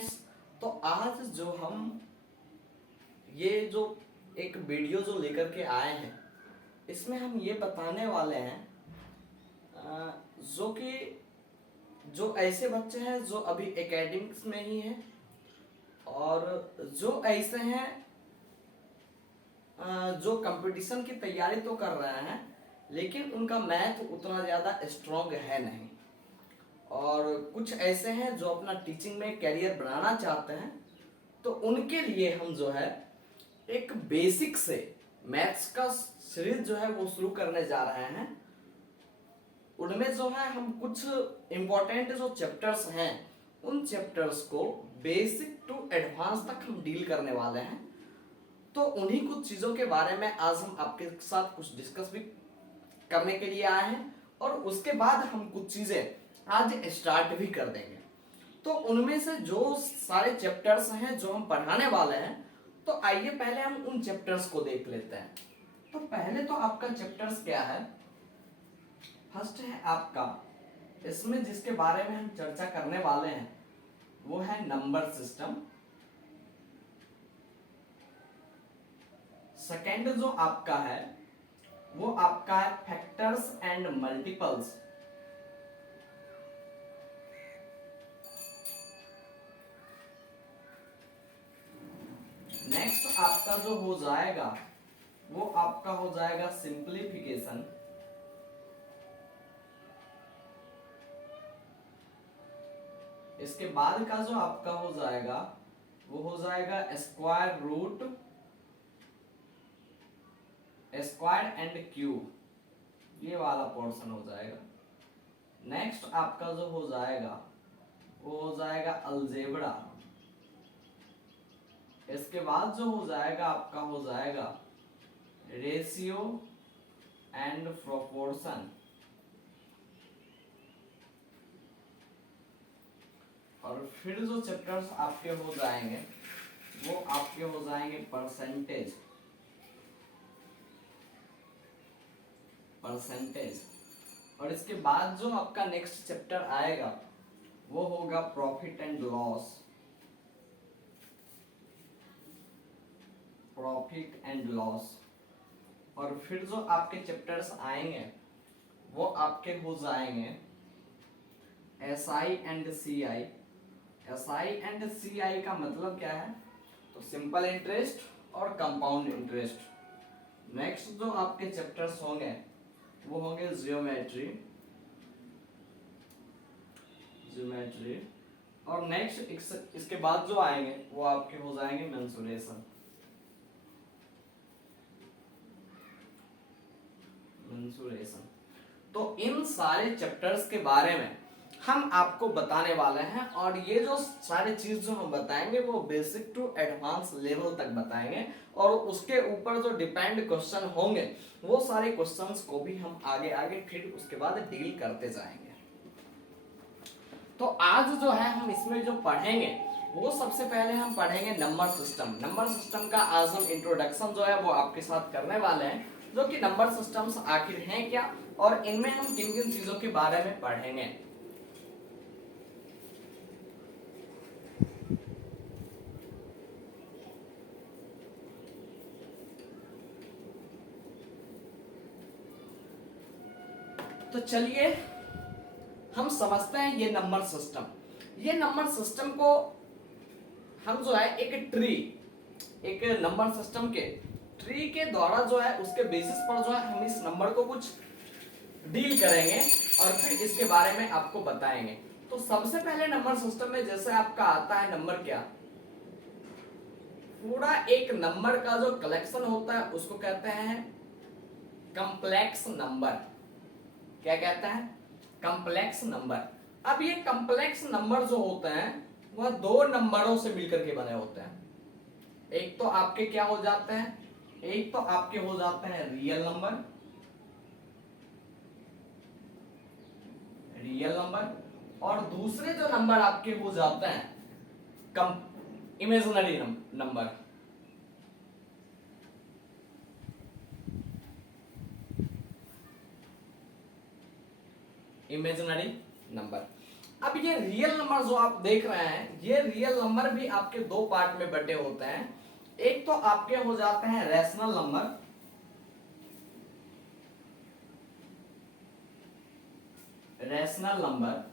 Friends, तो आज जो हम ये जो एक वीडियो जो लेकर के आए हैं, इसमें हम ये बताने वाले हैं जो कि जो ऐसे बच्चे हैं जो अभी एकेडमिक्स में ही हैं और जो ऐसे हैं जो कंपटीशन की तैयारी तो कर रहे हैं लेकिन उनका मैथ उतना ज़्यादा स्ट्रांग है नहीं, और कुछ ऐसे हैं जो अपना टीचिंग में कैरियर बनाना चाहते हैं। तो उनके लिए हम जो है एक बेसिक से मैथ्स का सीरीज जो है वो शुरू करने जा रहे हैं। उनमें जो है हम कुछ इम्पोर्टेंट जो चैप्टर्स हैं उन चैप्टर्स को बेसिक टू एडवांस तक हम डील करने वाले हैं। तो उन्हीं कुछ चीज़ों के बारे में आज हम आपके साथ कुछ डिस्कस भी करने के लिए आए हैं, और उसके बाद हम कुछ चीज़ें आज स्टार्ट भी कर देंगे। तो उनमें से जो सारे चैप्टर्स हैं जो हम पढ़ाने वाले हैं, तो आइए पहले हम उन चैप्टर्स को देख लेते हैं। तो पहले तो आपका चैप्टर्स क्या है, फर्स्ट है आपका, इसमें जिसके बारे में हम चर्चा करने वाले हैं वो है नंबर सिस्टम। सेकेंड जो आपका है वो आपका है फैक्टर्स एंड मल्टीपल्स। नेक्स्ट आपका जो हो जाएगा वो आपका हो जाएगा सिंप्लीफिकेशन। इसके बाद का जो आपका हो जाएगा वो हो जाएगा square root, square and cube, ये वाला पोर्शन हो जाएगा। नेक्स्ट आपका जो हो जाएगा वो हो जाएगा अलजेब्रा। इसके बाद जो हो जाएगा आपका हो जाएगा रेशियो एंड प्रोपोर्शन। और फिर जो चैप्टर्स आपके हो जाएंगे वो आपके हो जाएंगे परसेंटेज। और इसके बाद जो आपका नेक्स्ट चैप्टर आएगा वो होगा profit and loss. Profit and loss. और फिर जो आपके चैप्टर्स आएंगे वो आपके हो जाएंगे SI and CI. SI and CI का मतलब क्या है, तो सिंपल इंटरेस्ट और कंपाउंड इंटरेस्ट। नेक्स्ट जो आपके चैप्टर्स होंगे वो होंगे जियोमेट्री। और नेक्स्ट इसके बाद जो आएंगे वो आपके हो जाएंगे मेंसुरेशन। तो इन सारे चैप्टर्स के बारे में हम आपको बताने वाले हैं, और ये जो सारी चीज जो हम बताएंगे वो बेसिक टू एडवांस लेवल तक बताएंगे, और उसके ऊपर जो डिपेंड क्वेश्चन होंगे वो सारे क्वेश्चंस को भी हम आगे आगे फिर उसके बाद डील करते जाएंगे। तो आज जो है हम इसमें जो पढ़ेंगे वो सबसे पहले हम पढ़ेंगे नंबर सिस्टम। नंबर सिस्टम का आज हम इंट्रोडक्शन जो है वो आपके साथ करने वाले हैं, जो कि नंबर सिस्टम्स आखिर हैं क्या और इनमें हम किन किन चीजों के बारे में पढ़ेंगे। तो चलिए हम समझते हैं ये नंबर सिस्टम। ये नंबर सिस्टम को हम जो है एक ट्री, एक नंबर सिस्टम के ट्री के द्वारा जो है उसके बेसिस पर जो है हम इस नंबर को कुछ डील करेंगे और फिर इसके बारे में आपको बताएंगे। तो सबसे पहले नंबर सिस्टम में जैसे आपका आता है नंबर क्या, पूरा एक नंबर का जो कलेक्शन होता है उसको कहते हैं कॉम्प्लेक्स नंबर। क्या कहते हैं, कॉम्प्लेक्स नंबर। अब ये कॉम्प्लेक्स नंबर जो होते हैं वह दो नंबरों से मिलकर के बने होते हैं। एक तो आपके क्या हो जाते हैं, एक तो आपके हो जाते हैं रियल नंबर, और दूसरे जो नंबर आपके हो जाते हैं इमेजिनरी नंबर। Imaginary number. अब ये रियल नंबर जो आप देख रहे हैं, ये रियल नंबर भी आपके दो पार्ट में बटे होते हैं। एक तो आपके हो जाते हैं रैशनल नंबर, रैशनल नंबर,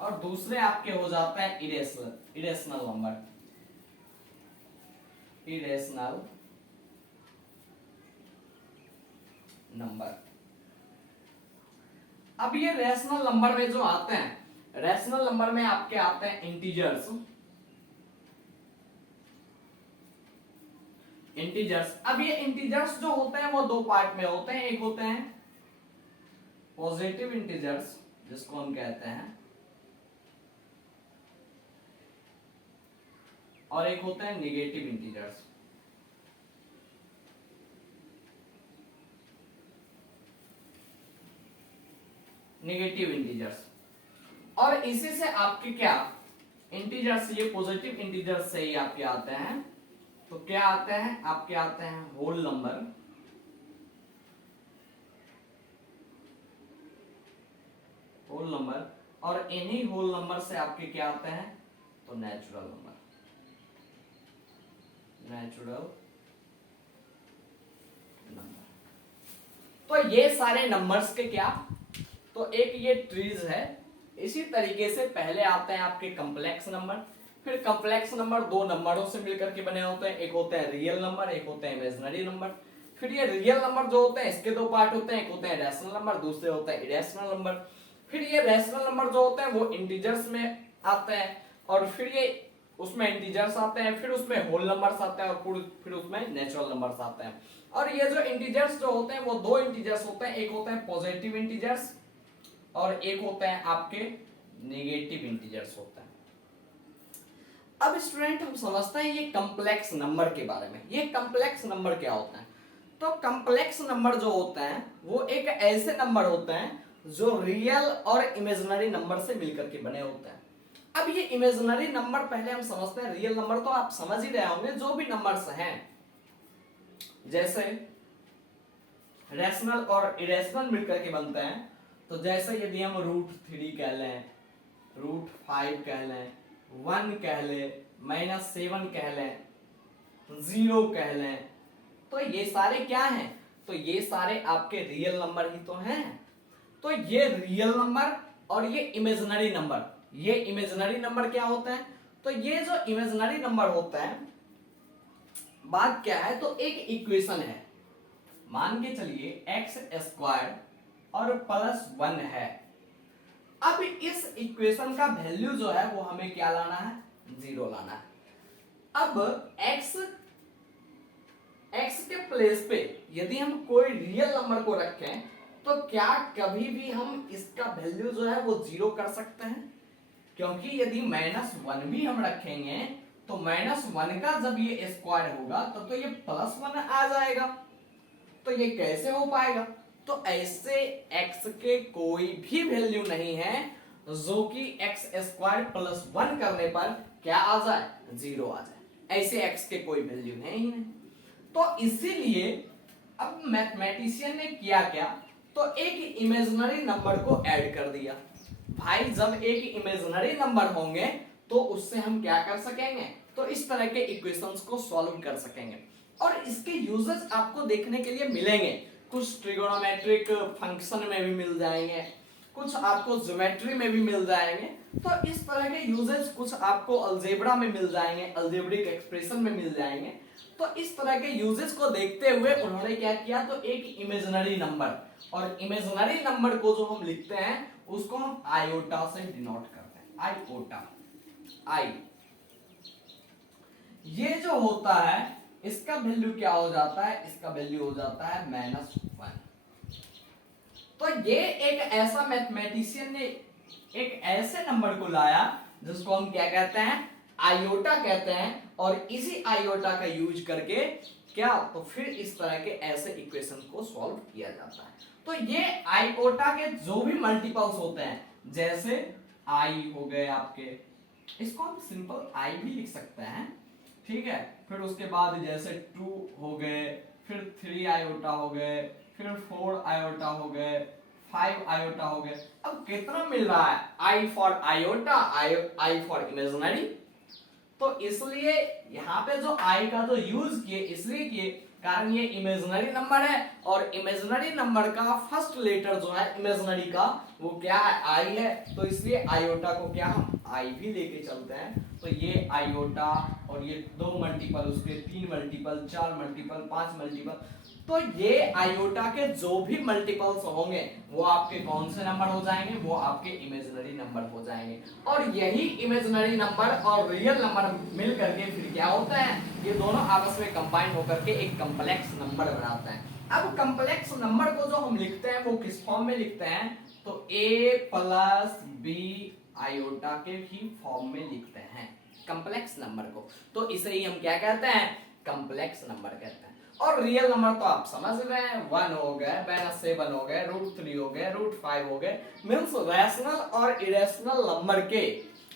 और दूसरे आपके हो जाते हैं irrational irrational number, irrational number. अब ये रैशनल नंबर में जो आते हैं, रैशनल नंबर में आपके आते हैं इंटीजर्स, इंटीजर्स। अब ये इंटीजर्स जो होते हैं वो दो पार्ट में होते हैं, एक होते हैं पॉजिटिव इंटीजर्स जिसको हम कहते हैं, और एक होते हैं नेगेटिव इंटीजर्स। नेगेटिव इंटीजर्स, और इसी से आपके क्या इंटीजर्स, ये पॉजिटिव इंटीजर्स से ही आपके आते हैं। तो क्या आते हैं आपके, आते हैं होल नंबर, होल नंबर, और इन्हीं होल नंबर से आपके क्या आते हैं, तो नेचुरल नंबर, नेचुरल नंबर। तो ये सारे नंबर्स के क्या, तो एक ये ट्रीज है। इसी तरीके से पहले आते हैं आपके कॉम्प्लेक्स नंबर, फिर कॉम्प्लेक्स नंबर दो नंबरों से मिलकर के बने होते हैं, एक होते हैं रियल नंबर, एक होते हैं इमेजिनरी नंबर। फिर ये रियल नंबर जो होते हैं इसके दो पार्ट होते हैं, एक होते हैं रैशनल नंबर, दूसरे होते हैं इरेशनल नंबर। फिर ये रैशनल नंबर जो होते हैं वो इंटीजर्स में आते हैं, और फिर ये उसमें इंटीजर्स आते हैं, फिर उसमें होल नंबर्स आते हैं, और फिर उसमें नेचुरल नंबर्स आते हैं। और ये जो इंटीजर्स जो होते हैं वो दो इंटीजर्स होते हैं, एक होते हैं पॉजिटिव इंटीजर्स और एक होते हैं आपके नेगेटिव इंटीजर्स होते हैं। अब स्टूडेंट हम समझते हैं ये कॉम्प्लेक्स नंबर के बारे में। ये कॉम्प्लेक्स नंबर क्या होता है, तो कॉम्प्लेक्स नंबर जो होते हैं वो एक ऐसे नंबर होते हैं जो रियल और इमेजिनरी नंबर से मिलकर के बने होते हैं। अब ये इमेजिनरी नंबर पहले हम समझते हैं, रियल नंबर तो आप समझ ही रहे होंगे, जो भी नंबर्स हैं जैसे रैशनल और इरेशनल मिलकर के बनते हैं। तो जैसे यदि हम √3 कह लें, √5 कह लें, 1 कह लें, -7 कह लें, 0 कह लें, तो ये सारे क्या हैं, तो ये सारे आपके रियल नंबर ही तो हैं। तो ये रियल नंबर और ये इमेजिनरी नंबर, ये इमेजिनरी नंबर क्या होते हैं, तो ये जो इमेजिनरी नंबर होता है, बात क्या है, तो एक इक्वेशन है, मान के चलिए x² और +1 है। अब इस इक्वेशन का वैल्यू जो है वो हमें क्या लाना है, 0 लाना है। अब x के प्लेस पे यदि हम कोई रियल नंबर को रखें तो क्या कभी भी हम इसका वैल्यू जो है वो 0 कर सकते हैं, क्योंकि यदि -1 भी हम रखेंगे तो -1 का जब ये स्क्वायर होगा तब तो ये +1 आ जाएगा। तो ये कैसे हो पाएगा, तो ऐसे x के कोई भी वैल्यू नहीं है जो कि x² +1 करने पर क्या आ जाए, 0 आ जाए। ऐसे x के कोई वैल्यू है ही नहीं। तो इसीलिए अब मैथमेटिशियन ने किया क्या, तो एक इमेजिनरी नंबर को ऐड कर दिया। भाई जब एक इमेजिनरी नंबर होंगे तो उससे हम क्या कर सकेंगे, तो इस तरह के इक्वेशंस को सॉल्व कर सकेंगे। और इसके यूजेस आपको देखने के लिए मिलेंगे, कुछ ट्रिगोनोमेट्रिक फंक्शन में भी मिल जाएंगे, कुछ आपको ज्योमेट्री में भी मिल जाएंगे। तो इस तरह के यूजेस कुछ आपको अलजेब्रा में मिल जाएंगे, अलजेब्रिक एक्सप्रेशन में मिल जाएंगे। तो इस तरह के यूजेस को देखते हुए उन्होंने क्या किया, तो एक इमेजिनरी नंबर, और इमेजिनरी नंबर को जो हम लिखते हैं उसको हम आयोटा से डिनोट करते हैं, आयोटा, आई। ये जो होता है इसका वैल्यू क्या हो जाता है, इसका वैल्यू हो जाता है -1। तो ये एक ऐसा मैथमेटिशियन ने एक ऐसे नंबर को लाया जिसको हम क्या कहते हैं, आयोटा कहते हैं, और इसी आयोटा का यूज करके क्या, तो फिर इस तरह के ऐसे इक्वेशन को सॉल्व किया जाता है। तो ये आयोटा के जो भी मल्टीपल्स होते हैं, जैसे आई हो गए आपके, इसको हम सिंपल आई भी लिख सकते हैं, ठीक है। फिर उसके बाद जैसे 2 हो गए, फिर 3 आयोटा हो गए, फिर 4 आयोटा हो गए, 5 आयोटा हो गया। अब कितना मिल रहा है, i for iota, i for imaginary. तो इसलिए यहाँ पे जो आई का जो यूज किए इसलिए किए कारण ये इमेजिनरी नंबर है, और इमेजिनरी नंबर का फर्स्ट लेटर जो है इमेजिनरी का वो क्या है, आई है। तो इसलिए आयोटा को क्या हम आई भी लेके चलते हैं। तो ये आयोटा और ये 2 मल्टीपल उसके, 3 मल्टीपल, 4 मल्टीपल, 5 मल्टीपल। तो ये आयोटा के जो भी मल्टीपल्स होंगे वो आपके कौन से नंबर हो जाएंगे, वो आपके इमेजिनरी नंबर हो जाएंगे। और यही इमेजिनरी नंबर और रियल नंबर मिल करके फिर क्या होता है, ये दोनों आपस में कंबाइन होकर के एक कॉम्प्लेक्स नंबर बनाते हैं। अब कॉम्प्लेक्स नंबर को जो हम लिखते हैं वो किस फॉर्म में लिखते हैं, तो a प्लस बी आयोटा के ही फॉर्म में लिखते हैं कॉम्प्लेक्स नंबर को। तो इसे ही हम क्या कहते हैं, कॉम्प्लेक्स नंबर कहते हैं। और रियल नंबर तो आप समझ रहे हैं, 1 हो गए, -7 हो गए, √3 हो गए, √5 हो गए। मीन्स रैशनल और इरेशनल नंबर के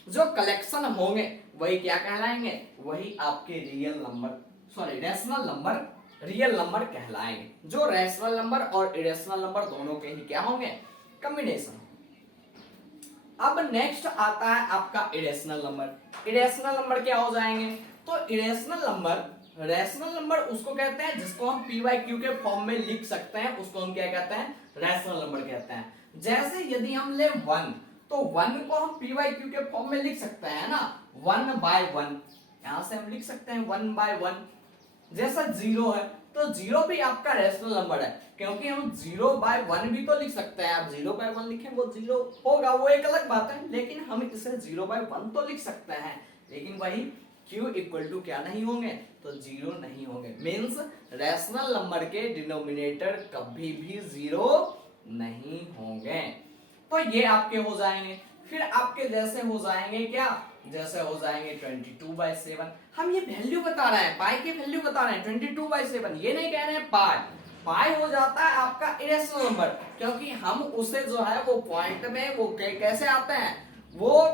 जो कलेक्शन होंगे वही क्या कहलाएंगे, वही आपके real number, sorry rational number, real number कहलाएंगे। जो रैशनल नंबर और इरेशनल नंबर दोनों के ही क्या होंगे, कॉम्बिनेशन। अब नेक्स्ट आता है आपका इरेशनल नंबर। इरेशनल नंबर क्या हो जाएंगे, तो इरेशनल नंबर, रैशनल नंबर उसको कहते हैं जिसको हम पी वाई क्यू के फॉर्म में लिख सकते हैं, उसको हम क्या कहते हैं, रैशनल नंबर कहते हैं। जैसे यदि हम ले 1, तो 1 को हम पी वाई क्यू के फॉर्म में लिख सकते हैं ना, 1/1, यहां से हम लिख सकते हैं 1/1। जैसा 0 है तो 0 भी आपका रैशनल नंबर है, क्योंकि हम 0/1 भी तो लिख सकते हैं। आप 0/1 लिखें वो 0 होगा, वो एक अलग बात है, लेकिन हम इसे 0/1 तो लिख सकते हैं। लेकिन वही q इक्वल टू क्या नहीं होंगे, तो 0 नहीं होंगे। मीन्स रैशनल नंबर के डिनोमिनेटर कभी भी 0 नहीं होंगे। तो ये आपके हो जाएंगे। फिर आपके जैसे हो जाएंगे क्या, जैसे हो जाएंगे 22/7। हम ये वैल्यू बता रहे हैं, पाई की वैल्यू बता रहे हैं 22/7, ये नहीं कह रहे हैं पाई। पाई हो जाता है आपका इरेशनल नंबर, क्योंकि हम उसे जो है वो पॉइंट में वो कैसे आते हैं, वो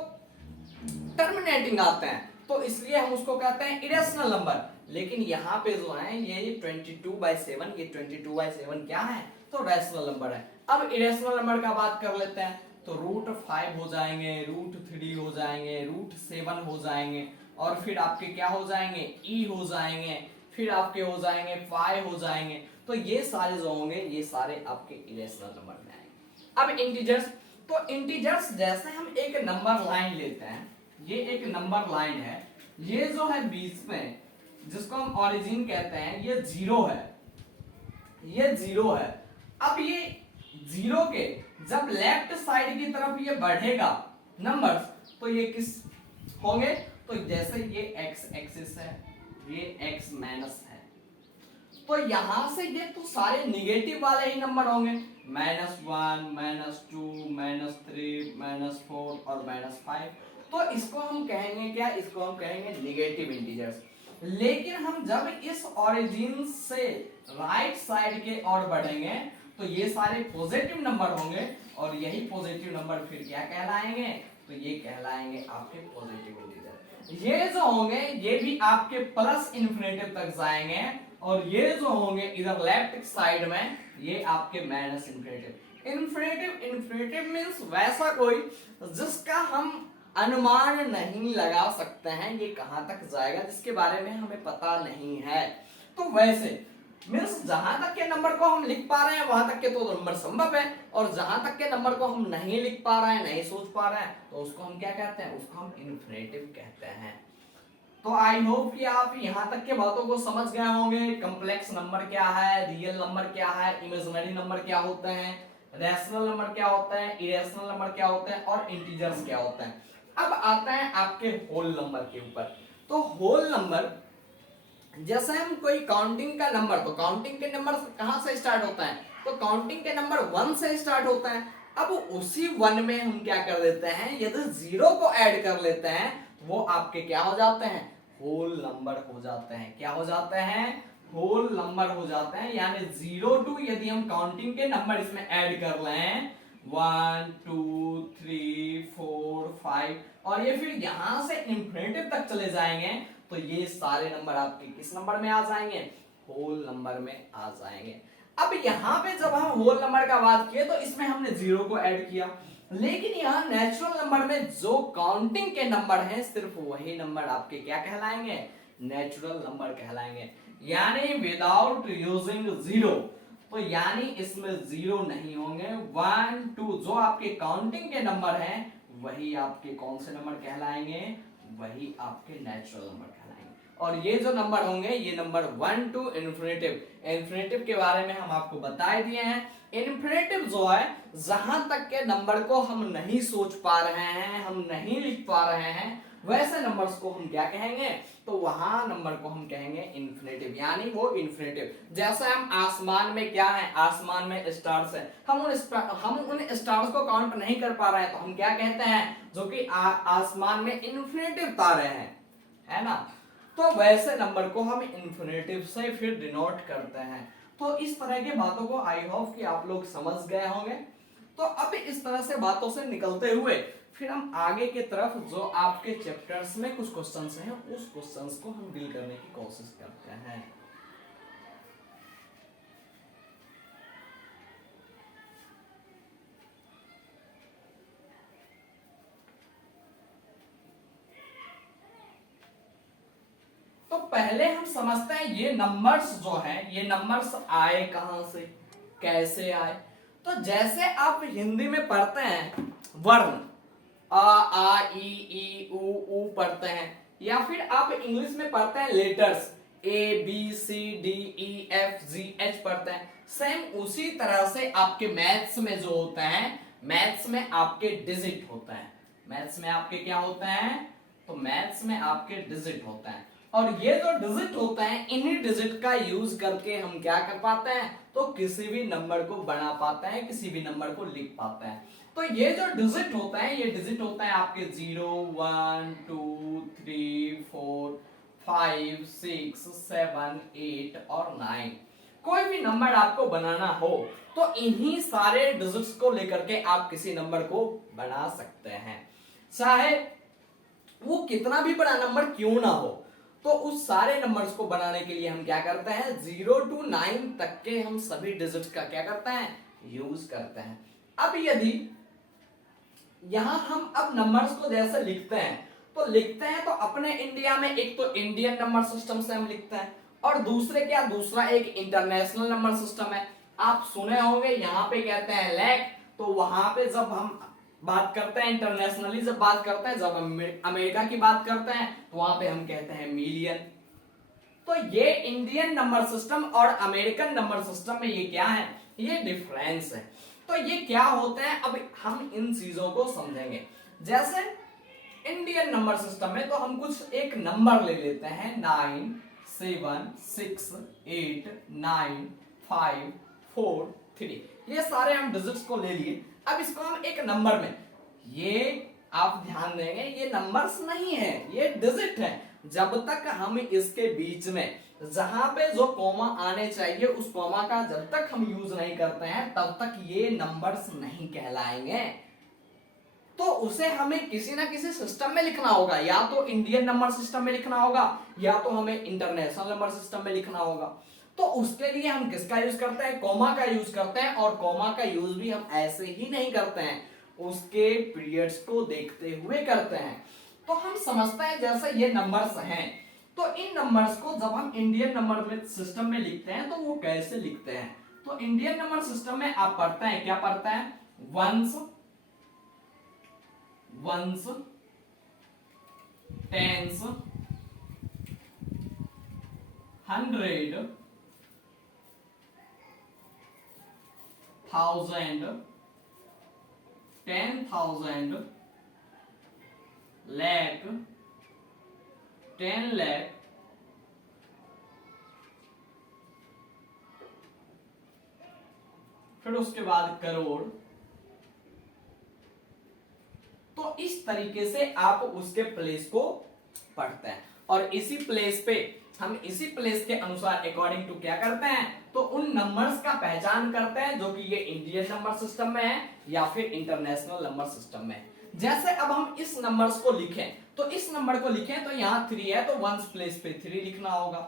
टर्मिनेटिंग आते हैं, तो इसलिए हम उसको कहते हैं इरेशनल नंबर। लेकिन यहाँ पे जो है ये 22/7, ये 22/7 क्या है, तो रैशनल नंबर है। अब इरेशनल नंबर का बात कर लेते हैं, तो √5 हो जाएंगे, √3 हो जाएंगे, √7 हो जाएंगे, और फिर आपके क्या हो जाएंगे, e हो जाएंगे, फिर आपके हो जाएंगे 5 हो जाएंगे। तो ये सारे जो होंगे ये सारे आपके इरेशनल नंबर में आएंगे। अब इंटीजर्स, तो इंटीजर्स जैसे हम एक नंबर लाइन लेते हैं, ये एक नंबर लाइन है, ये जो है बीच में जिसको हम ओरिजिन कहते हैं, ये 0 है, ये 0 है। अब ये 0 के जब लेफ्ट साइड की तरफ ये बढ़ेगा नंबर्स, तो ये किस होंगे, तो जैसे ये एक्स एक्सिस है, ये एक्स माइनस है, तो यहां से ये तो सारे निगेटिव वाले ही नंबर होंगे, -1, -2, -3, -4 और -5। तो इसको हम कहेंगे क्या, इसको हम कहेंगे निगेटिव इंटीजर्स। लेकिन हम जब इस ओरिजिन से राइट साइड के ओर बढ़ेंगे तो ये सारे पॉजिटिव नंबर होंगे, और यही पॉजिटिव नंबर फिर क्या कहलाएंगे, तो ये कहलाएंगे आपके पॉजिटिव इंटीजर। ये जो होंगे ये भी आपके प्लस इन्फिनिटिव तक जाएंगे, और ये जो होंगे इधर लेफ्ट साइड में ये आपके माइनस इन्फिनिटिव। इन्फिनिटिव मींस वैसा कोई जिसका हम अनुमान नहीं लगा सकते हैं ये कहां तक जाएगा, जिसके बारे में हमें पता नहीं है। तो वैसे मींस जहां तक के नंबर को हम लिख पा रहे हैं वहां तक के तो नंबर संभव है, और जहां तक के नंबर को हम नहीं लिख पा रहे हैं, नहीं सोच पा रहे हैं, तो उसको हम क्या कहते हैं, उसको हम इन्फिनिटिव कहते हैं। तो आई होप कि आप यहां तक के बातों को समझ गए होंगे। कॉम्प्लेक्स नंबर क्या है, रियल नंबर क्या है, इमेजिनरी नंबर क्या होते हैं, रैशनल नंबर क्या होता है, इरेशनल नंबर क्या होते हैं, और इंटीजर्स क्या होते हैं। अब आता है आपके होल नंबर के ऊपर। तो होल नंबर जैसे हम कोई काउंटिंग का नंबर, तो काउंटिंग के नंबर कहां से स्टार्ट होता है, तो काउंटिंग के नंबर 1 से स्टार्ट होता है। अब उसी 1 में हम क्या कर देते हैं, यदि 0 को ऐड कर लेते हैं वो आपके क्या हो जाते हैं, होल नंबर हो जाते हैं। क्या हो जाते हैं, होल नंबर हो जाते हैं। यानी 0 to यदि हम काउंटिंग के नंबर इसमें ऐड कर लें 1 2 3 4 5 और ये फिर यहां से इंफिनिटिव तक चले जाएंगे, तो ये सारे नंबर आपके किस नंबर में आ जाएंगे, होल नंबर में आ जाएंगे। अब यहाँ पे जब हम होल नंबर का बात किए तो इसमें हमने जीरो को ऐड किया, लेकिन यहाँ नेचुरल नंबर में जो काउंटिंग के नंबर हैं सिर्फ वही नंबर आपके क्या कहलाएंगे, नेचुरल नंबर कहलाएंगे, यानी विदाउट यूजिंग जीरो। तो यानी इसमें जीरो नहीं होंगे, 1 2 जो आपके काउंटिंग के नंबर हैं वही आपके कौन से नंबर कहलाएंगे, वही आपके नेचुरल नंबर कहलाएंगे। और ये जो नंबर होंगे ये नंबर 1 टू इन्फिनिटिव, इन्फिनिटिव के बारे में हम आपको बता ही दिए हैं। इन्फिनिटिव जो है जहां तक के नंबर को हम नहीं सोच पा रहे हैं, हम नहीं लिख पा रहे हैं, वैसे नंबर्स को हम क्या कहेंगे, तो वहां नंबर को हम कहेंगे इन्फिनिटिव, यानी वो इन्फिनिटिव। जैसे हम आसमान में क्या है, आसमान में स्टार्स है, हम उन स्टार्स को काउंट नहीं कर पा रहे हैं तो हम क्या कहते हैं, जो कि आसमान में इन्फिनिटिव तारे हैं, है ना। तो वैसे नंबर को हम इन्फिनिटिव से फिर डिनोट करते हैं। तो इस तरह की बातों को आई होप कि आप लोग समझ गए होंगे। तो अब इस तरह से बातों से निकलते हुए फिर हम आगे की तरफ जो आपके चैप्टर्स में कुछ क्वेश्चंस हैं उस क्वेश्चंस को हम डील करने की कोशिश करते हैं। तो पहले हम समझते हैं ये नंबर्स जो हैं, ये नंबर्स आए कहां से, कैसे आए। तो जैसे आप हिंदी में पढ़ते हैं वर्ण, आ ई ऊ पढ़ते हैं, या फिर आप इंग्लिश में पढ़ते हैं letters A B C D E F G H पढ़ते हैं, सेम उसी तरह से आपके मैथ्स में जो होता है, मैथ्स में आपके डिजिट होता है, मैथ्स में आपके क्या होता है, तो मैथ्स में आपके डिजिट होता है। और ये जो डिजिट होता है इन्हीं डिजिट का यूज करके हम क्या कर पाते हैं, तो किसी भी नंबर को बना पाते हैं, किसी भी नंबर को लिख पाते हैं। तो ये जो डिजिट होता है, ये डिजिट होता है आपके 0 1 2 3 4 5 6 7 8 और 9। कोई भी नंबर आपको बनाना हो तो इन्हीं सारे डिजिट्स को लेकर के आप किसी नंबर को बना सकते हैं, चाहे वो कितना भी बड़ा नंबर क्यों ना हो। तो उस सारे नंबर्स को बनाने के लिए हम क्या करते हैं, 0 to 9 तक के हम सभी डिजिट्स का क्या करते हैं, यूज करते हैं। अब यदि यहां हम अब नंबर्स को जैसे लिखते हैं तो अपने इंडिया में एक तो इंडियन नंबर सिस्टम से हम लिखते हैं, और दूसरा एक इंटरनेशनल नंबर सिस्टम है। आप सुने होंगे यहाँ पे कहते हैं लैख, तो वहां पे जब हम बात करते हैं इंटरनेशनली, जब बात करते हैं, जब अमेरिका की बात करते हैं तो वहां पे हम कहते हैं मिलियन। तो ये इंडियन नंबर सिस्टम और अमेरिकन नंबर सिस्टम में ये क्या है, ये डिफरेंस है। तो ये क्या होता है, अब हम इन चीजों को समझेंगे। जैसे इंडियन नंबर सिस्टम में तो हम कुछ एक नंबर ले लेते हैं, 9 7 6 8 9 5 4 3, ये सारे हम डिजिट्स को ले लिए। अब इसको हम एक नंबर में, ये आप ध्यान देंगे ये नंबर्स नहीं है, ये डिजिट है। जब तक हम इसके बीच में जहां पे जो कॉमा आने चाहिए उस कॉमा का जब तक हम यूज नहीं करते हैं तब तक ये नंबर्स नहीं कहलाएंगे। तो उसे हमें किसी ना किसी सिस्टम में लिखना होगा, या तो इंडियन नंबर सिस्टम में लिखना होगा या तो हमें इंटरनेशनल नंबर सिस्टम में लिखना होगा। तो उसके लिए हम किसका यूज करते हैं, कॉमा का यूज करते हैं। और कॉमा का यूज भी हम ऐसे ही नहीं करते हैं, उसके पीरियड्स को देखते हुए करते हैं। तो हम समझते हैं जैसे ये नंबर्स हैं, तो इन नंबर्स को जब हम इंडियन नंबर सिस्टम में लिखते हैं तो वो कैसे लिखते हैं। तो इंडियन नंबर सिस्टम में आप पढ़ते हैं, क्या पढ़ते हैं, ones ones tens hundred thousand 10,000 lakh 10 lakh फिर उसके बाद करोड़। तो इस तरीके से आप उसके प्लेस को पढ़ते हैं, और इसी प्लेस पे हम इसी प्लेस के अनुसार अकॉर्डिंग टू क्या करते हैं, तो उन नंबर्स का पहचान करते हैं जो कि ये इंडियन नंबर सिस्टम में है या फिर इंटरनेशनल नंबर सिस्टम में है। जैसे अब हम इस नंबर्स को लिखें, तो इस नंबर को लिखें तो यहाँ 3 है तो वंस प्लेस पे 3 लिखना होगा,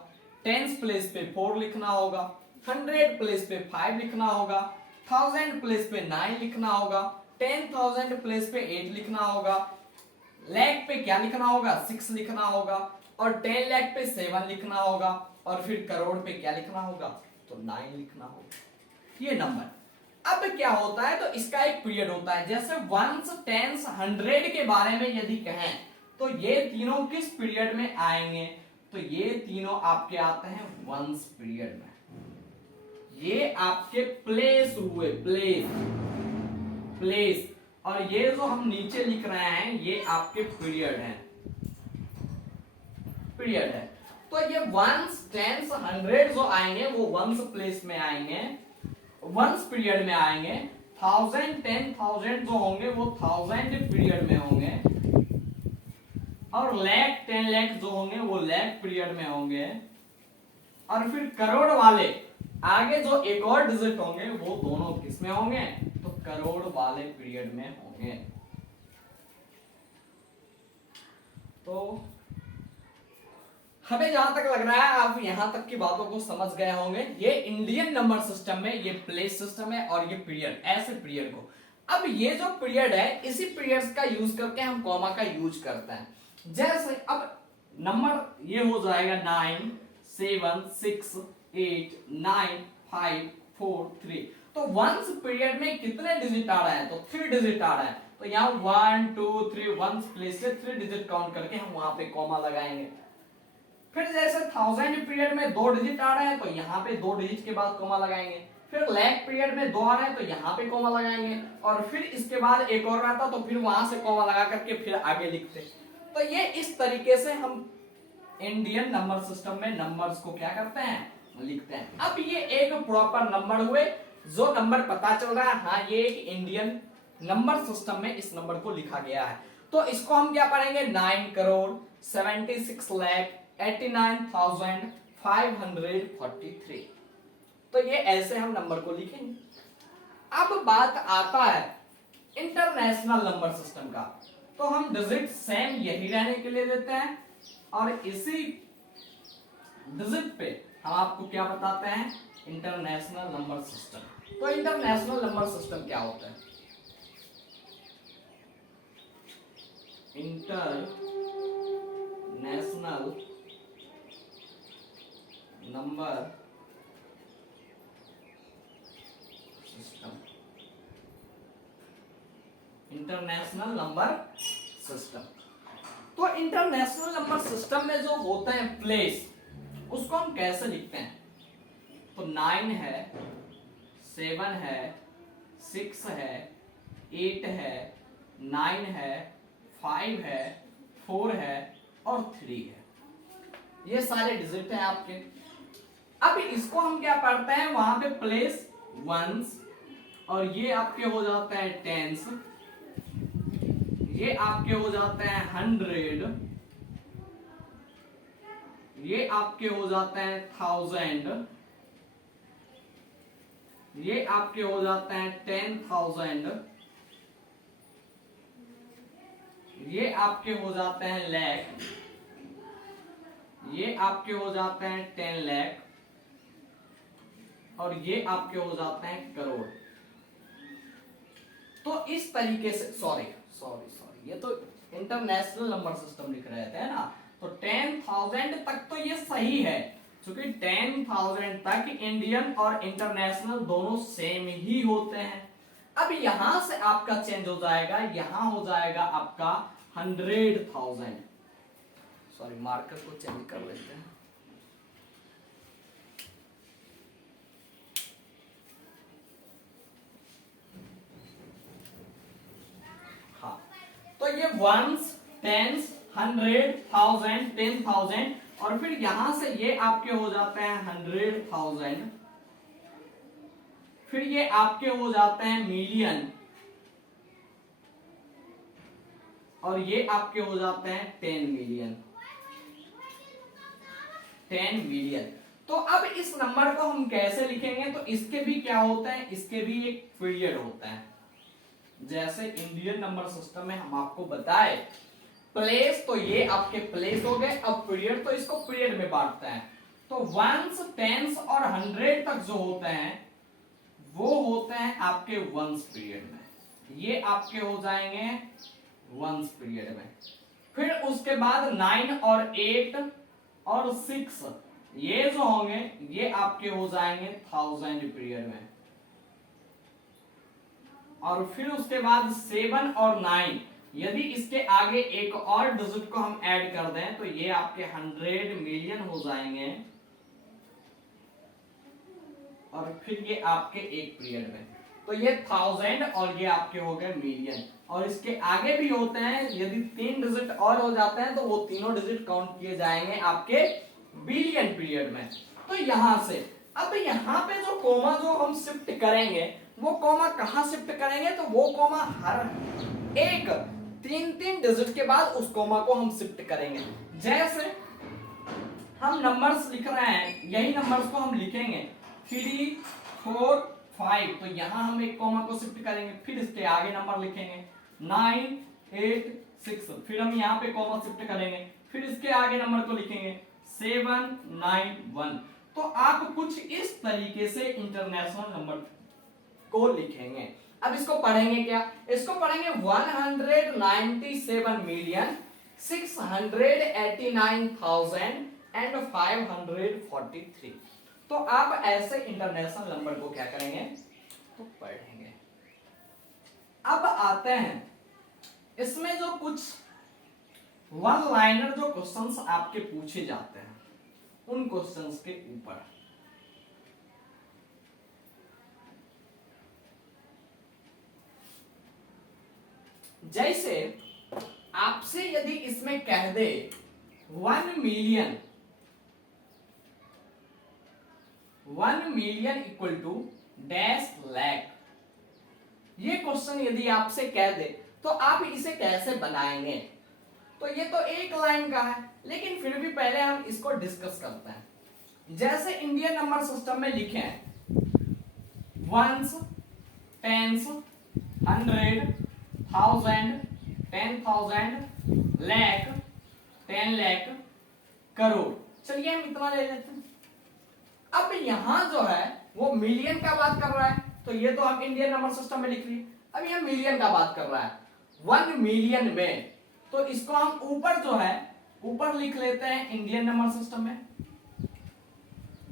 टेंस प्लेस पे 4 लिखना होगा, 100 प्लेस पे 5 लिखना होगा, 1000 प्लेस पे 9 लिखना होगा, 10,000 प्लेस पे 8 लिखना होगा, लाख पे क्या लिखना होगा, 6 लिखना होगा, और 10 लाख पे 7 लिखना होगा, और फिर करोड़ पे क्या लिखना होगा, तो 9 लिखना होगा। ये नंबर अब क्या होता है, तो इसका एक पीरियड होता है। जैसे वंस, टेंस, 100 के बारे में यदि कहें तो ये तीनों किस पीरियड में आएंगे, तो ये तीनों आपके आते हैं वंस पीरियड में। ये आपके प्लेस हुए, प्लेस, और ये जो हम नीचे लिख रहे हैं ये आपके पीरियड है, पीरियड है। तो ये वंस, टेंस, 100 जो आएंगे वो वंस प्लेस में आएंगे, वंस पीरियड में आएंगे। 1000, 10,000 जो होंगे वो 1000 पीरियड में होंगे, और लाख, 10 लाख जो होंगे वो लाख पीरियड में होंगे, और फिर करोड़ वाले आगे जो एक और डिजिट होंगे वो दोनों किस में होंगे, तो करोड़ वाले पीरियड में होंगे। तो हमें जहां तक लग रहा है आप यहां तक की बातों को समझ गए होंगे। ये इंडियन नंबर सिस्टम में ये प्लेस सिस्टम है, और ये पीरियड, ऐसे पीरियड को। अब ये जो पीरियड है इसी पीरियड्स का यूज करके हम कॉमा का यूज करते हैं। जैसे अब नंबर ये हो जाएगा 9, 7, 6, 8, 9, 5, 4, 3। तो वंस पीरियड में कितने डिजिट आ रहे हैं, तो 3 डिजिट आ रहे हैं। तो यहाँ 1, 2, 3 वंस प्लेस से 3 डिजिट काउंट करके हम वहां पे कॉमा लगाएंगे। फिर जैसे 1000 पीरियड में 2 डिजिट आ रहे हैं तो यहाँ पे 2 डिजिट के बाद कॉमा लगाएंगे। फिर लाख पीरियड में 2 आ रहे हैं तो यहाँ पे कॉमा लगाएंगे, और फिर इसके बाद एक और आता तो फिर वहां से कॉमा लगा करके फिर आगे लिखते। तो ये इस तरीके से हम इंडियन नंबर सिस्टम में नंबर्स को क्या करते हैं, लिखते हैं। अब ये एक प्रॉपर नंबर हुए, जो नंबर पता चल रहा है हाँ ये एक इंडियन नंबर सिस्टम में इस नंबर को लिखा गया है। तो इसको हम क्या पढ़ेंगे, 9 करोड़ 76 लाख 89,543। तो ये ऐसे हम नंबर को लिखेंगे। अब बात आता है इंटरनेशनल नंबर सिस्टम का, तो हम डिजिट सेम यही रहने के लिए देते हैं, और इसी डिजिट पे हम आपको क्या बताते हैं, इंटरनेशनल नंबर सिस्टम। तो इंटरनेशनल नंबर सिस्टम क्या होता है, international number system, international number system. तो इंटरनेशनल नंबर सिस्टम में जो होते हैं प्लेस, उसको हम कैसे लिखते हैं, तो 9 है, 7 है, 6 है, 8 है, 9 है, 5 है, 4 है, और 3 है। ये सारे डिजिट हैं आपके। अब इसको हम क्या पढ़ते हैं, वहां पे प्लेस वंस, और ये आपके हो जाते हैं टेंस, ये आपके हो जाते हैं 100, ये आपके हो जाते हैं 1000, ये आपके हो जाते हैं 10,000, ये आपके हो जाते हैं लाख, ये आपके हो जाते हैं 10 लाख, और ये आपके हो जाते हैं करोड़। तो इस तरीके से सॉरी, ये तो इंटरनेशनल नंबर सिस्टम लिख रहे थे ना, तो 10,000 तक तो ये सही है, क्योंकि 10,000 तक इंडियन और इंटरनेशनल दोनों सेम ही होते हैं। अब यहां से आपका चेंज हो जाएगा, यहां हो जाएगा आपका 100,000। सॉरी, मार्कर को चेंज कर लेते हैं। हाँ, तो ये वंस, टेंस, 100, 1000, 10,000, और फिर यहां से ये आपके हो जाते हैं 100,000, फिर ये आपके हो जाते हैं मिलियन, और ये आपके हो जाते हैं 10 मिलियन, 10 मिलियन। तो अब इस नंबर को हम कैसे लिखेंगे, तो इसके भी क्या होता है, इसके भी एक पीरियड होता है। जैसे इंडियन नंबर सिस्टम में हम आपको बताए प्लेस, तो ये आपके प्लेस हो गए। अब पीरियड, तो इसको पीरियड में बांटते हैं। तो वंस, टेंस और 100 तक जो होते हैं वो होते हैं आपके वंस पीरियड में, ये आपके हो जाएंगे वंस पीरियड में। फिर उसके बाद 9 और 8 और 6 ये जो होंगे ये आपके हो जाएंगे 1000 पीरियड में। और फिर उसके बाद 7 और 9 यदि इसके आगे एक और डिजिट को हम ऐड कर दें तो ये आपके 100 मिलियन हो जाएंगे। और फिर ये आपके एक पीरियड में, तो ये 1000 और ये आपके हो गए मिलियन। और इसके आगे भी होते हैं, यदि 3 डिजिट और हो जाते हैं तो वो तीनों डिजिट काउंट किए जाएंगे आपके बिलियन पीरियड में। तो यहां से अब यहां पे जो कोमा जो हम शिफ्ट करेंगे वो कोमा कहां शिफ्ट करेंगे, तो वो कोमा हर एक 3-3 डिजिट के बाद उस कोमा को हम शिफ्ट करेंगे। जैसे हम नंबर्स लिख रहे हैं, यही नंबर्स को हम लिखेंगे 3, 4, 5, तो यहां हम एक कॉमा को शिफ्ट करेंगे। फिर इसके आगे नंबर लिखेंगे 9, 8, 6, फिर हम यहां पे कॉमा शिफ्ट करेंगे। फिर इसके आगे नंबर को लिखेंगे 7, 9, 1। तो आप कुछ इस तरीके से इंटरनेशनल नंबर को लिखेंगे। अब इसको पढ़ेंगे क्या, इसको पढ़ेंगे 197 मिलियन 689,543। तो आप ऐसे इंटरनेशनल नंबर को क्या करेंगे, तो पढ़ेंगे। अब आते हैं इसमें जो कुछ वन लाइनर जो क्वेश्चंस आपके पूछे जाते हैं उन क्वेश्चंस के ऊपर। जैसे आपसे यदि इसमें कह दे 1 million equal to dash lakh, ये क्वेश्चन यदि आपसे कह दे तो आप इसे कैसे बनाएंगे। तो ये तो एक लाइन का है, लेकिन फिर भी पहले हम इसको डिस्कस करते हैं। जैसे इंडियन नंबर सिस्टम में लिखे हैं वंस, टेंस, 100, 1000, 10,000, लाख, 10 लाख, करोड़। चलिए हम इतना ले लेते हैं। अब यहां जो है वो मिलियन का बात कर रहा है, तो ये तो हम इंडियन नंबर सिस्टम में लिख लिए। अब यह मिलियन का बात कर रहा है 1 मिलियन में, तो इसको हम ऊपर जो है ऊपर लिख लेते हैं इंडियन नंबर सिस्टम में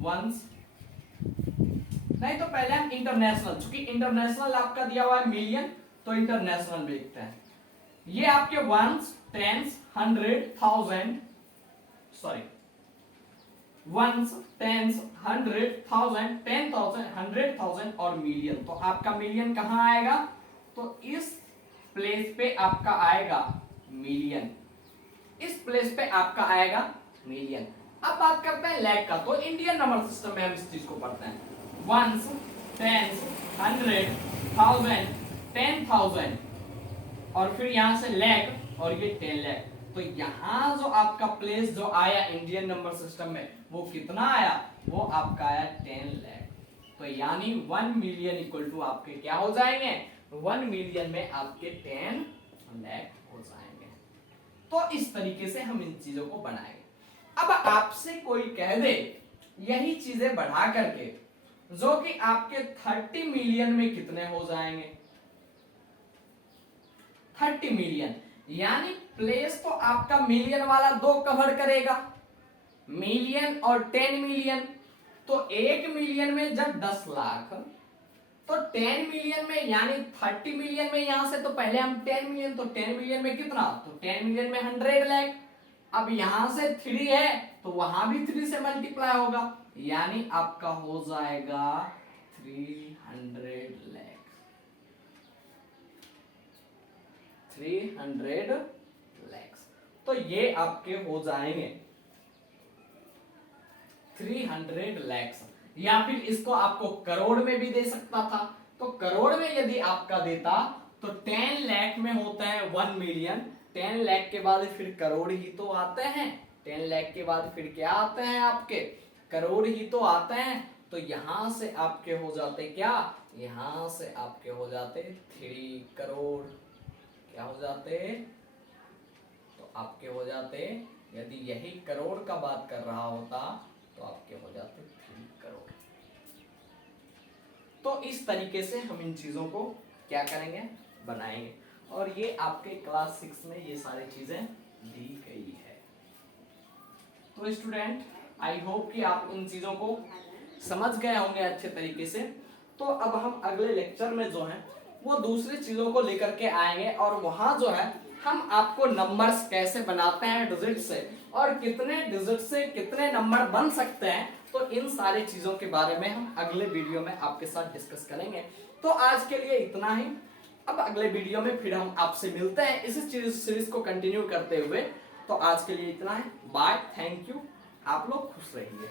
वंस। नहीं तो पहले हम इंटरनेशनल, चूंकि इंटरनेशनल आपका दिया हुआ है मिलियन, तो इंटरनेशनल में लिखते हैं। ये आपके ones, tens, 100, 1000, sorry ones, tens, 100, 1000, 10,000, 100,000 और मिलियन। तो आपका मिलियन कहां आएगा, तो इस प्लेस पे आपका आएगा मिलियन, इस प्लेस पे आपका आएगा मिलियन। अब बात करते हैं लैख का, तो इंडियन नंबर सिस्टम में हम इस चीज को पढ़ते हैं वंस, टेंस, 100, 1000, 10,000 और फिर यहां से लैख और ये 10 लाख। तो यहां जो आपका प्लेस जो आया इंडियन नंबर सिस्टम में वो कितना आया, वो आपका आया 10 लाख। तो यानी 1 मिलियन इक्वल टू आपके क्या हो जाएंगे, 1 मिलियन में आपके 10 लाख हो जाएंगे। तो इस तरीके से हम इन चीजों को बनाएंगे। अब आपसे कोई कह दे यही चीजें बढ़ा करके जो कि आपके 30 मिलियन में कितने हो जाएंगे, 30 मिलियन, यानी प्लेस तो आपका मिलियन वाला 2 कवर करेगा, मिलियन और 10 मिलियन। तो 1 मिलियन में जब 10 लाख, तो 10 मिलियन में यानी 30 मिलियन में यहां से तो पहले हम 10 मिलियन, तो 10 मिलियन में कितना, तो 10 मिलियन में 100 लाख। अब यहां से 3 है तो वहां भी 3 से मल्टीप्लाई होगा, यानी आपका हो जाएगा 300 लाख, 300 लाख। तो ये आपके हो जाएंगे 300 लाख। या फिर इसको आपको करोड़ में भी दे सकता था, तो करोड़ में यदि आपका देता तो 10 लाख में होता है 1 मिलियन, 10 लाख के बाद फिर करोड़ ही तो आते हैं, 10 लाख के बाद फिर क्या आते हैं आपके, करोड़ ही तो आते हैं। तो यहां से आपके हो जाते क्या, यहां से आपके हो जाते 3 करोड़, क्या हो जाते, तो आपके हो जाते, यदि यही करोड़ का बात कर रहा होता तो आपके हो जाते 3 करोड़। तो इस तरीके से हम इन चीजों को क्या करेंगे, बनाएंगे। और ये आपके क्लास 6 में ये सारी चीजें दी गई है। तो स्टूडेंट, आई होप कि आप इन चीजों को समझ गए होंगे अच्छे तरीके से। तो अब हम अगले लेक्चर में जो है वो दूसरी चीजों को लेकर के आएंगे, और वहां जो है हम आपको नंबर्स कैसे बनाते हैं डिजिट से, और कितने डिजिट से कितने नंबर बन सकते हैं, तो इन सारी चीजों के बारे में हम अगले वीडियो में आपके साथ डिस्कस करेंगे। तो आज के लिए इतना ही। अब अगले वीडियो में फिर हम आपसे मिलते हैं इसी सीरीज को कंटिन्यू करते हुए। तो आज के लिए इतना है, बाय, थैंक यू, आप लोग खुश रहिए।